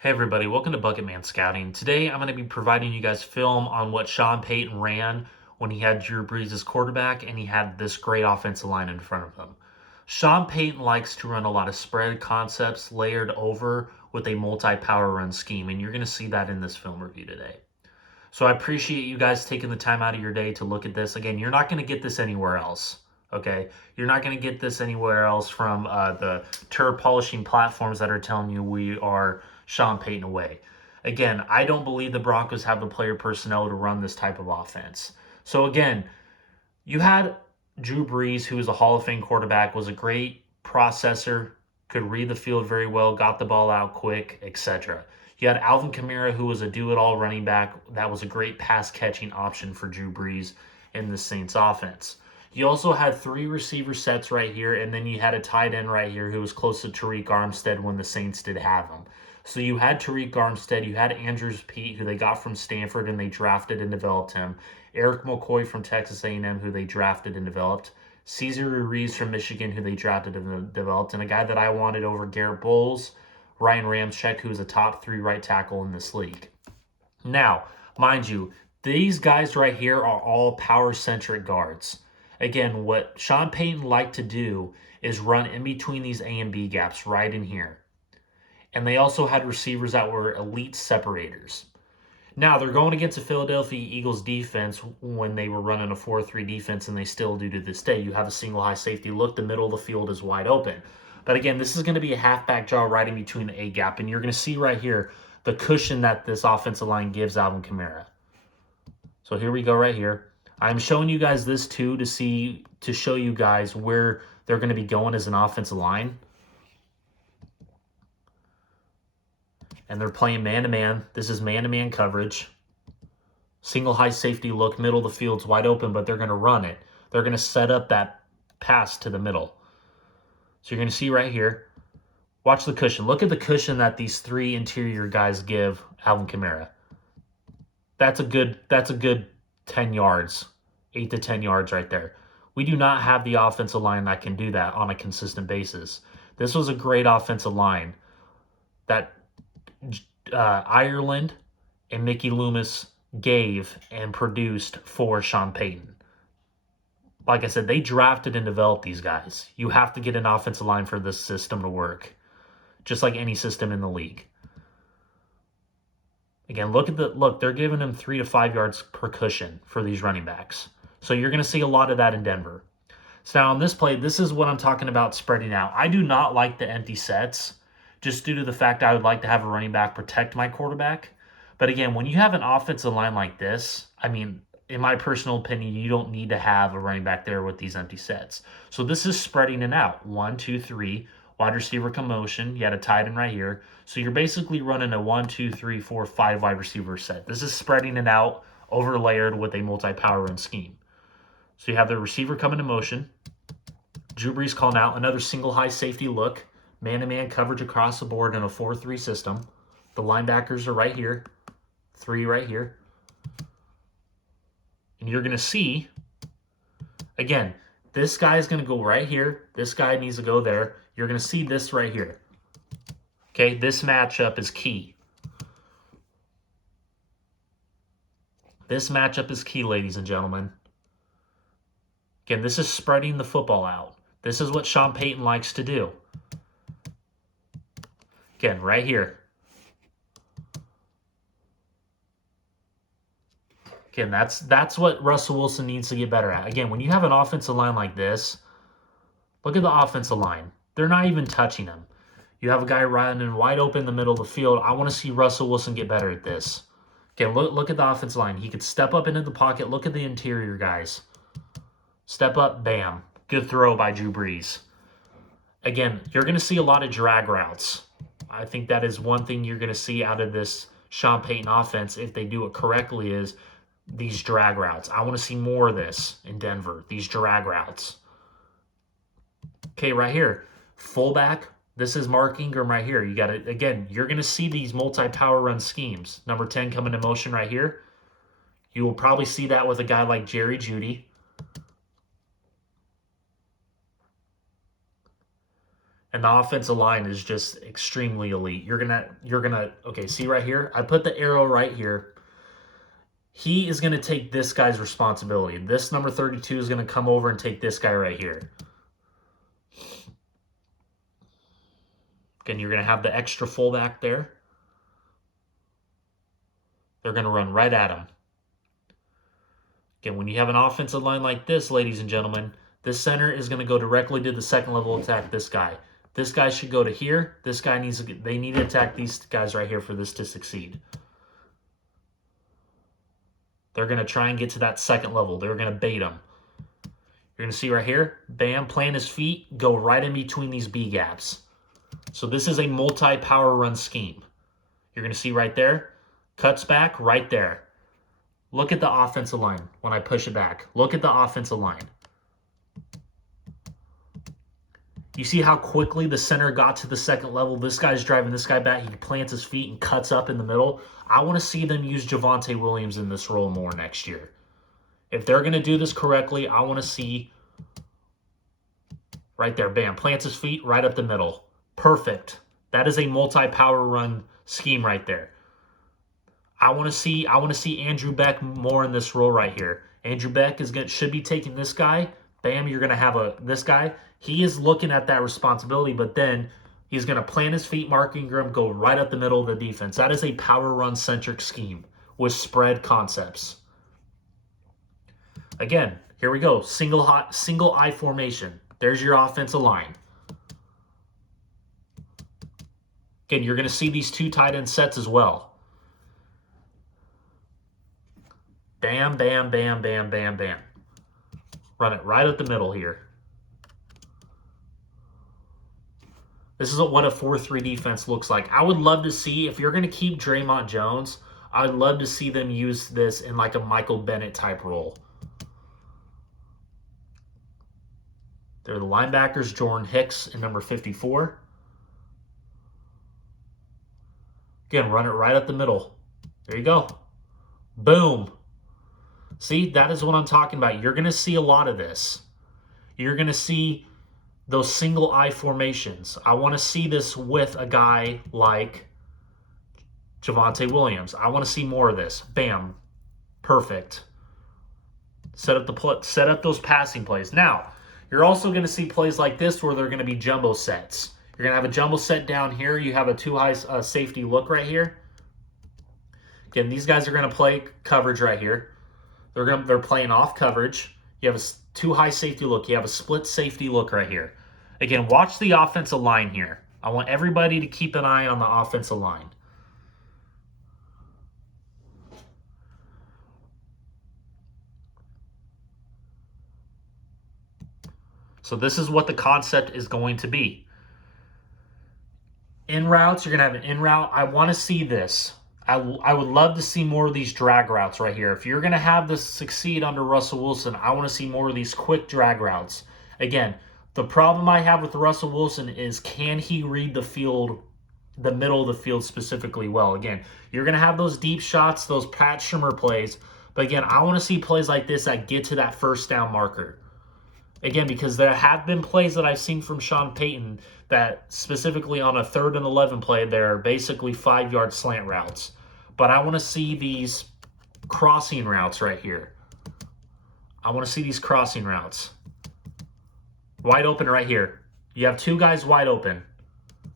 Hey everybody, welcome to Bucket Man Scouting. Today I'm going to be providing you guys film on what Sean Payton ran when he had Drew Brees as quarterback and he had this great offensive line in front of him. Sean Payton likes to run a lot of spread concepts layered over with a multi-power run scheme, and you're going to see that in this film review today. So I appreciate you guys taking the time out of your day to look at this. Again, you're not going to get this anywhere else. Okay, you're not going to get this anywhere else from the turd polishing platforms that are telling you we are Sean Payton away. Again, I don't believe the Broncos have the player personnel to run this type of offense. So again, you had Drew Brees, who was a Hall of Fame quarterback, was a great processor, could read the field very well, got the ball out quick, etc. You had Alvin Kamara, who was a do-it-all running back. That was a great pass-catching option for Drew Brees in the Saints offense. You also had three receiver sets right here, and then you had a tight end right here who was close to Tariq Armstead when the Saints did have him. So you had Tariq Armstead, you had Andrews Pete, who they got from Stanford and they drafted and developed him. Eric McCoy from Texas A&M, who they drafted and developed. Cesar Ruiz from Michigan, who they drafted and developed. And a guy that I wanted over Garrett Bowles, Ryan Ramczyk, who's a top 3 right tackle in this league. Now, mind you, these guys right here are all power-centric guards. Again, what Sean Payton liked to do is run in between these A and B gaps right in here. And they also had receivers that were elite separators. Now, they're going against a Philadelphia Eagles defense when they were running a 4-3 defense, and they still do to this day. You have a single high safety look, the middle of the field is wide open. But again, this is going to be a halfback draw right in between the A gap, and you're going to see right here the cushion that this offensive line gives Alvin Kamara. So here we go right here. I'm showing you guys this too to show you guys where they're going to be going as an offensive line. And they're playing man-to-man. This is man-to-man coverage. Single high safety look, middle of the field's wide open, but they're going to run it. They're going to set up that pass to the middle. So you're going to see right here. Watch the cushion. Look at the cushion that these three interior guys give Alvin Kamara. That's a good 10 yards, 8 to 10 yards right there. We do not have the offensive line that can do that on a consistent basis. This was a great offensive line that Ireland and Mickey Loomis gave and produced for Sean Payton. Like I said, they drafted and developed these guys. You have to get an offensive line for this system to work, just like any system in the league. Again, look, they're giving them 3 to 5 yards per cushion for these running backs. So you're going to see a lot of that in Denver. So now on this play, this is what I'm talking about spreading out. I do not like the empty sets, just due to the fact I would like to have a running back protect my quarterback. But again, when you have an offensive line like this, I mean, in my personal opinion, you don't need to have a running back there with these empty sets. So this is spreading it out. 1, 2, 3. Wide receiver come motion. You had a tight end right here. So you're basically running a 1, 2, 3, 4, 5 wide receiver set. This is spreading it out, overlayered with a multi-power run scheme. So you have the receiver coming to motion. Drew Brees calling out another single high safety look. Man-to-man coverage across the board in a 4-3 system. The linebackers are right here. 3 right here. And you're going to see, again, this guy is going to go right here. This guy needs to go there. You're going to see this right here. Okay, this matchup is key. This matchup is key, ladies and gentlemen. Again, this is spreading the football out. This is what Sean Payton likes to do. Again, right here. Again, that's what Russell Wilson needs to get better at. Again, when you have an offensive line like this, look at the offensive line. They're not even touching him. You have a guy running wide open in the middle of the field. I want to see Russell Wilson get better at this. Okay, look at the offensive line. He could step up into the pocket. Look at the interior guys. Step up, bam. Good throw by Drew Brees. Again, you're going to see a lot of drag routes. I think that is one thing you're going to see out of this Sean Payton offense, if they do it correctly, is these drag routes. I want to see more of this in Denver, these drag routes. Okay, right here, fullback. This is Mark Ingram right here. You got it. Again, you're going to see these multi-power run schemes. Number 10 coming to motion right here. You will probably see that with a guy like Jerry Jeudy. And the offensive line is just extremely elite. Okay, see right here? I put the arrow right here. He is going to take this guy's responsibility. This number 32 is going to come over and take this guy right here. Again, you're going to have the extra fullback there. They're going to run right at him. Again, when you have an offensive line like this, ladies and gentlemen, this center is going to go directly to the second level attack this guy. This guy should go to here. This guy they need to attack these guys right here for this to succeed. They're going to try and get to that second level. They're going to bait him. You're going to see right here, bam, plant his feet, go right in between these B gaps. So this is a multi-power run scheme. You're going to see right there, cuts back right there. Look at the offensive line when I push it back. Look at the offensive line. You see how quickly the center got to the second level? This guy's driving this guy back. He plants his feet and cuts up in the middle. I want to see them use Javonte Williams in this role more next year. If they're going to do this correctly, I want to see right there, bam, plants his feet right up the middle. Perfect. That is a multi-power run scheme right there. I want to see Andrew Beck more in this role right here. Andrew Beck should be taking this guy. Bam, you're going to have this guy. He is looking at that responsibility, but then he's going to plant his feet, Mark Ingram, go right up the middle of the defense. That is a power run centric scheme with spread concepts. Again, here we go. Single eye formation. There's your offensive line. Again, you're going to see these two tight end sets as well. Bam, bam, bam, bam, bam, bam. Run it right up the middle here. This is what a 4-3 defense looks like. I would love to see, if you're going to keep Draymond Jones, I'd love to see them use this in like a Michael Bennett type role. They're the linebackers, Jordan Hicks and number 54. Again, run it right up the middle. There you go. Boom. See, that is what I'm talking about. You're going to see a lot of this. You're going to see those single eye formations. I want to see this with a guy like Javonte Williams. I want to see more of this. Bam. Perfect. Set up those passing plays. Now, you're also going to see plays like this where they're going to be jumbo sets. You're going to have a jumbo set down here. You have a two high safety look right here. Again, these guys are going to play coverage right here. They're playing off coverage. You have a two high safety look. You have a split safety look right here. Again, watch the offensive line here. I want everybody to keep an eye on the offensive line. So this is what the concept is going to be. In routes, you're going to have an in route. I want to see this. I would love to see more of these drag routes right here. If you're going to have this succeed under Russell Wilson, I want to see more of these quick drag routes. Again, the problem I have with Russell Wilson is, can he read the field, the middle of the field specifically well? Again, you're going to have those deep shots, those Pat Shurmur plays. But again, I want to see plays like this that get to that first down marker. Again, because there have been plays that I've seen from Sean Payton that specifically on a 3rd and 11 play, they're basically 5-yard slant routes. But I want to see these crossing routes right here. I want to see these crossing routes. Wide open right here. You have two guys wide open.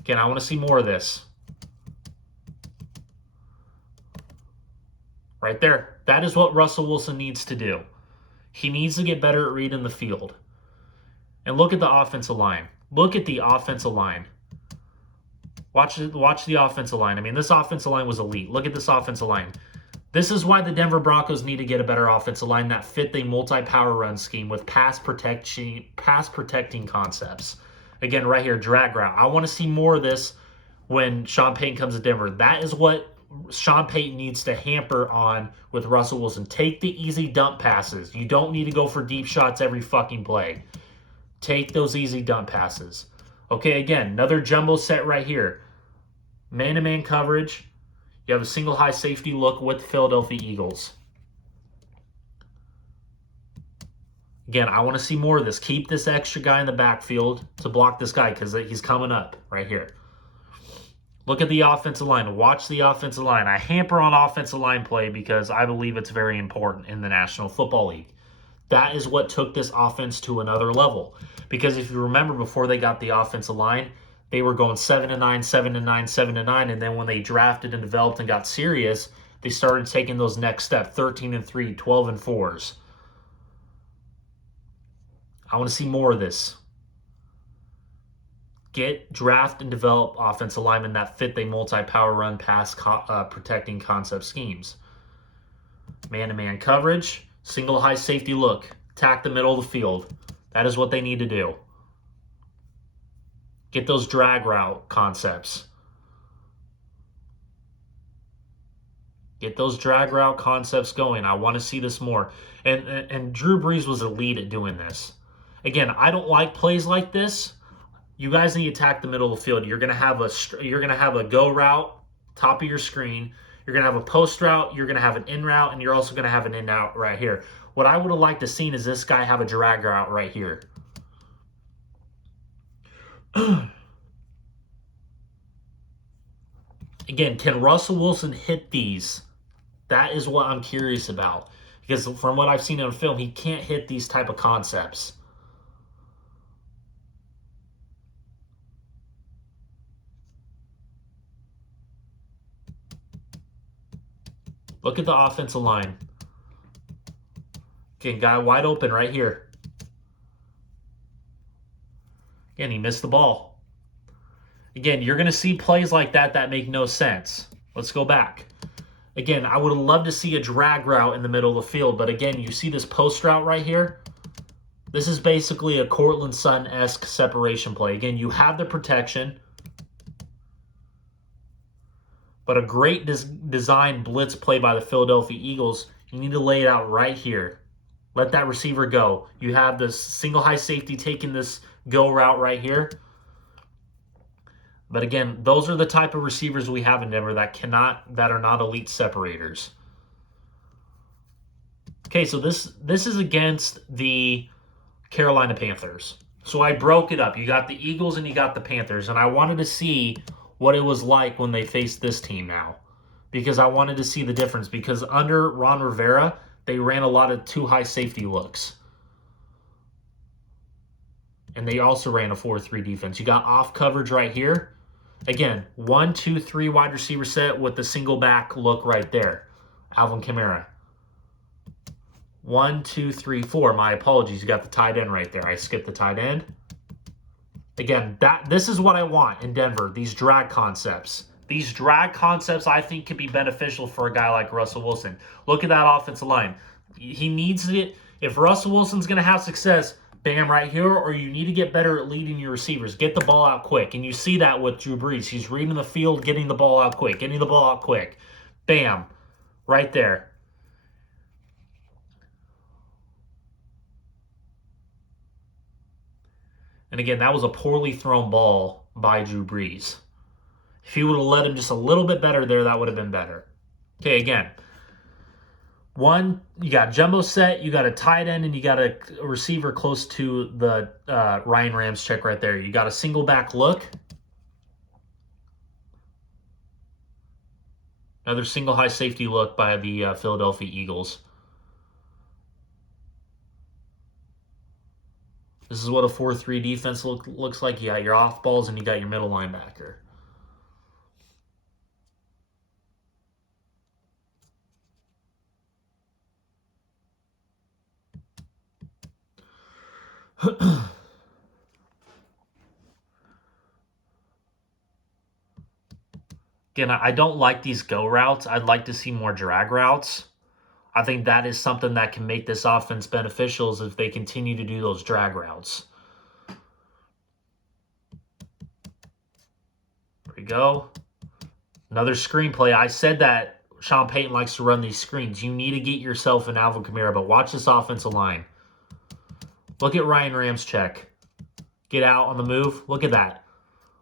Again, I want to see more of this. Right there. That is what Russell Wilson needs to do. He needs to get better at reading the field. And look at the offensive line. Look at the offensive line. Watch the offensive line. I mean, this offensive line was elite. Look at this offensive line. This is why the Denver Broncos need to get a better offensive line that fit the multi-power run scheme with pass protecting concepts. Again, right here, drag route. I want to see more of this when Sean Payton comes to Denver. That is what Sean Payton needs to hamper on with Russell Wilson. Take the easy dump passes. You don't need to go for deep shots every fucking play. Take those easy dump passes. Okay, again, another jumbo set right here. Man-to-man coverage. You have a single high safety look with the Philadelphia Eagles. Again, I want to see more of this. Keep this extra guy in the backfield to block this guy because he's coming up right here. Look at the offensive line. Watch the offensive line. I hamper on offensive line play because I believe it's very important in the National Football League. That is what took this offense to another level. Because if you remember, before they got the offensive line, they were going 7-9, 7-9, 7-9, and then when they drafted and developed and got serious, they started taking those next steps: 13-3, 12-4s. I want to see more of this. Get, draft, and develop offensive linemen that fit the multi-power run pass protecting concept schemes. Man-to-man coverage, single high safety look, attack the middle of the field. That is what they need to do. Get those drag route concepts. Get those drag route concepts going. I want to see this more. And Drew Brees was elite at doing this. Again, I don't like plays like this. You guys need to attack the middle of the field. You're gonna have a go route, top of your screen. You're gonna have a post route. You're gonna have an in route, and you're also gonna have an in out right here. What I would have liked to seen is this guy have a drag route right here. Again, can Russell Wilson hit these? That is what I'm curious about. Because from what I've seen on film, he can't hit these type of concepts. Look at the offensive line. Again, guy wide open right here. Again, he missed the ball. Again, you're going to see plays like that make no sense. Let's go back. Again, I would have loved to see a drag route in the middle of the field, but again, you see this post route right here? This is basically a Cortland Sutton-esque separation play. Again, you have the protection, but a great design blitz play by the Philadelphia Eagles, you need to lay it out right here. Let that receiver go. You have this single high safety taking this go route right here. But again, those are the type of receivers we have in Denver that are not elite separators. Okay, so this is against the Carolina Panthers. So I broke it up. You got the Eagles and you got the Panthers, and I wanted to see what it was like when they faced this team now, because I wanted to see the difference. Because under Ron Rivera, they ran a lot of too high safety looks. And they also ran a 4-3 defense. You got off coverage right here. Again, 1, 2, 3 wide receiver set with the single back look right there. Alvin Kamara. 1, 2, 3, 4. My apologies. You got the tight end right there. I skipped the tight end. Again, this is what I want in Denver, these drag concepts. These drag concepts I think could be beneficial for a guy like Russell Wilson. Look at that offensive line. He needs it. If Russell Wilson's going to have success, bam, right here, or you need to get better at leading your receivers. Get the ball out quick. And you see that with Drew Brees. He's reading the field, getting the ball out quick, Bam, right there. And again, that was a poorly thrown ball by Drew Brees. If he would have let him just a little bit better there, that would have been better. Okay, again. One, you got jumbo set, you got a tight end, and you got a receiver close to the Ryan Ramczyk right there. You got a single back look. Another single high safety look by the Philadelphia Eagles. This is what a 4-3 defense looks like. You got your off balls and you got your middle linebacker. Again, I don't like these go routes. I'd like to see more drag routes. I think that is something that can make this offense beneficial is if they continue to do those drag routes. There we go. Another screen play. I said that Sean Payton likes to run these screens. You need to get yourself an Alvin Kamara, but watch this offensive line. Look at Ryan Ramczyk. Get out on the move. Look at that.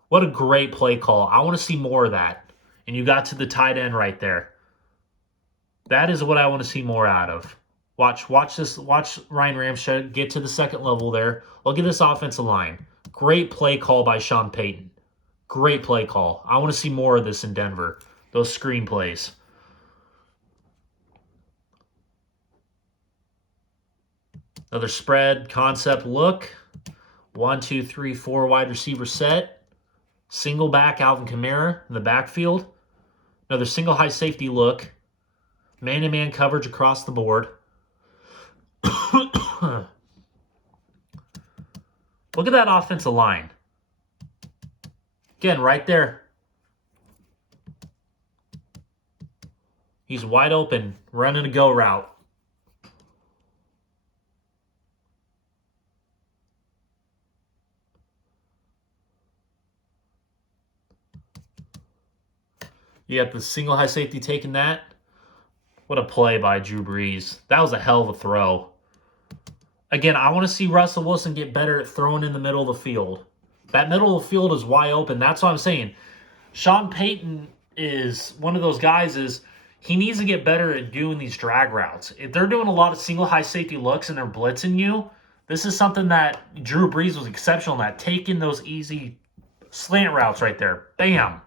What a great play call. I want to see more of that. And you got to the tight end right there. That is what I want to see more out of. Watch this. Watch Ryan Ramczyk get to the second level there. Look at this offensive line. Great play call by Sean Payton. Great play call. I want to see more of this in Denver. Those screen plays. Another spread concept look. 1, 2, 3, 4 wide receiver set. Single back Alvin Kamara in the backfield. Another single high safety look. Man-to-man coverage across the board. Look at that offensive line. Again, right there. He's wide open, running a go route. You got the single high safety taking that. What a play by Drew Brees. That was a hell of a throw. Again, I want to see Russell Wilson get better at throwing in the middle of the field. That middle of the field is wide open. That's what I'm saying. Sean Payton is one of those guys he needs to get better at doing these drag routes. If they're doing a lot of single high safety looks and they're blitzing you, this is something that Drew Brees was exceptional at, taking those easy slant routes right there. Bam.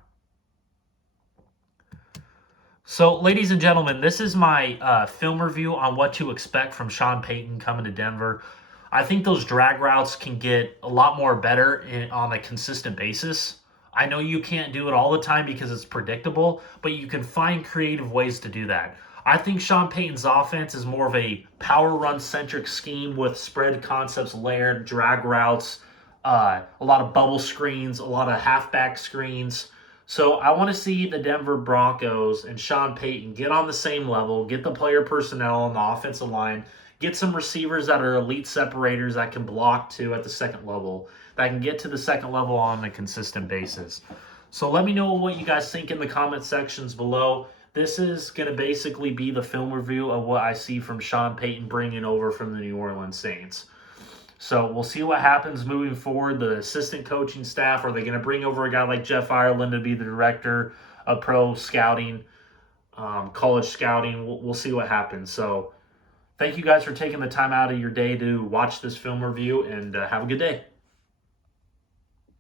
So, ladies and gentlemen, this is my film review on what to expect from Sean Payton coming to Denver. I think those drag routes can get a lot more better on a consistent basis. I know you can't do it all the time because it's predictable, but you can find creative ways to do that. I think Sean Payton's offense is more of a power run centric scheme with spread concepts, layered drag routes, a lot of bubble screens, a lot of halfback screens. So I want to see the Denver Broncos and Sean Payton get on the same level, get the player personnel on the offensive line, get some receivers that are elite separators that can block too at the second level, that can get to the second level on a consistent basis. So let me know what you guys think in the comment sections below. This is going to basically be the film review of what I see from Sean Payton bringing over from the New Orleans Saints. So we'll see what happens moving forward. The assistant coaching staff, are they going to bring over a guy like Jeff Ireland to be the director of pro scouting, college scouting? We'll see what happens. So thank you guys for taking the time out of your day to watch this film review, and have a good day.